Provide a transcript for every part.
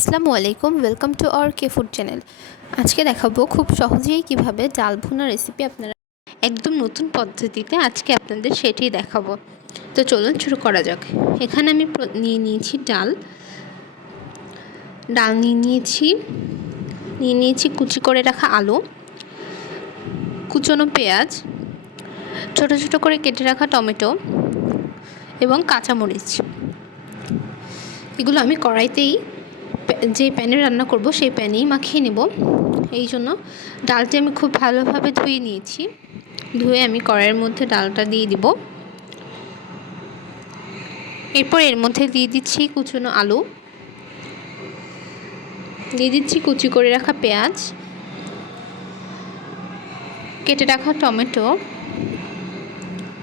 আসসালামু আলাইকুম, welcome to our K food channel. আজকে দেখাবো খুব সহজেই কিভাবে ডাল ভুনা রেসিপি আপনারা একদম নতুন পদ্ধতিতে আজকে আপনাদের সেটাই দেখাবো। তো চলুন শুরু করা যাক। এখানে আমি নিয়ে নিয়েছি ডাল নিয়ে নিয়েছি কুচি করে রাখা আলু, কুচনো পেঁয়াজ, ছোট ছোট করে কেটে রাখা টমেটো এবং কাঁচামরিচ। এগুলো আমি কড়াইতেই যে প্যানে রান্না করব সেই প্যানেই মাখিয়ে নেব। এই জন্য ডালটি আমি খুব ভালোভাবে ধুয়ে নিয়েছি। ধুয়ে আমি কড়াইয়ের মধ্যে ডালটা দিয়ে দিব। এরপর এর মধ্যে দিয়ে দিচ্ছি কুচনো আলু, দিয়ে দিচ্ছি কুচি করে রাখা পেঁয়াজ, কেটে রাখা টমেটো,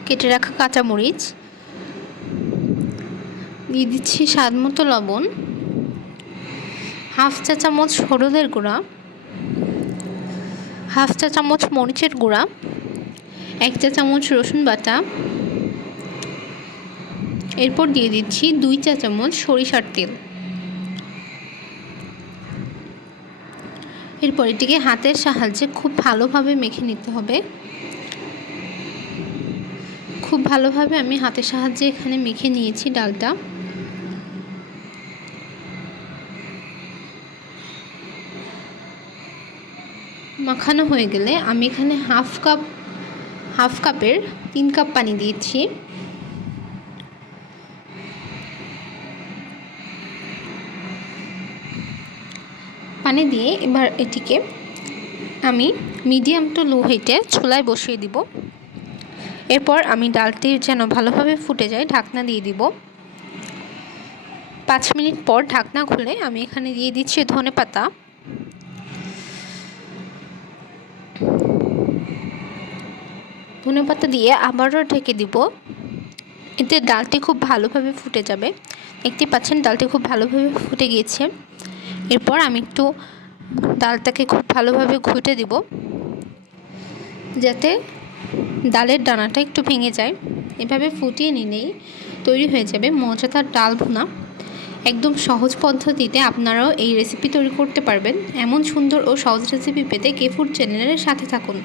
কেটে রাখা কাঁচামরিচ, দিয়ে দিচ্ছি স্বাদ মতো লবণ, হাফ চা চামচ হলুদের গুঁড়া, হাফ চা চামচ মরিচের গুঁড়া, 1 চা চামচ রসুন বাটা। এরপর দিয়ে দিচ্ছি 2 চা চামচ সরিষার তেল। এরপর এটিকে হাতের সাহায্যে খুব ভালোভাবে মেখে নিতে হবে। খুব ভালোভাবে আমি হাতের সাহায্যে এখানে মেখে নিয়েছি ডালটা। মাখানো হয়ে গেলে আমি এখানে হাফ কাপের 3 কাপ পানি দিয়েছি। পানি দিয়ে এবার এটিকে আমি মিডিয়াম টু লো হিটে চুলায় বসিয়ে দিব। এরপর আমি ডালটি যেন ভালোভাবে ফুটে যায় ঢাকনা দিয়ে দিব। 5 মিনিট পর ঢাকনা খুলে আমি এখানে দিয়ে দিচ্ছি ধনেপাতা। ধনেপাতা দিয়ে আবারও ঢেকে দিব। এতে ডালটি খুব ভালোভাবে ফুটে যাবে। দেখতে পাচ্ছেন ডালটি খুব ভালোভাবে ফুটে গিয়েছে। এরপর আমি একটু ডালটাকে খুব ভালোভাবে ঘুটে দিব যাতে ডালের দানাটা একটু ভেঙে যায়। এভাবে ফুটিয়ে নিলেই তৈরি হয়ে যাবে মজাদার ডাল ভুনা। একদম সহজ পদ্ধতিতে আপনারাও এই রেসিপি তৈরি করতে পারবেন। এমন সুন্দর ও সহজ রেসিপি পেতে কে ফুড চ্যানেলের সাথে থাকুন।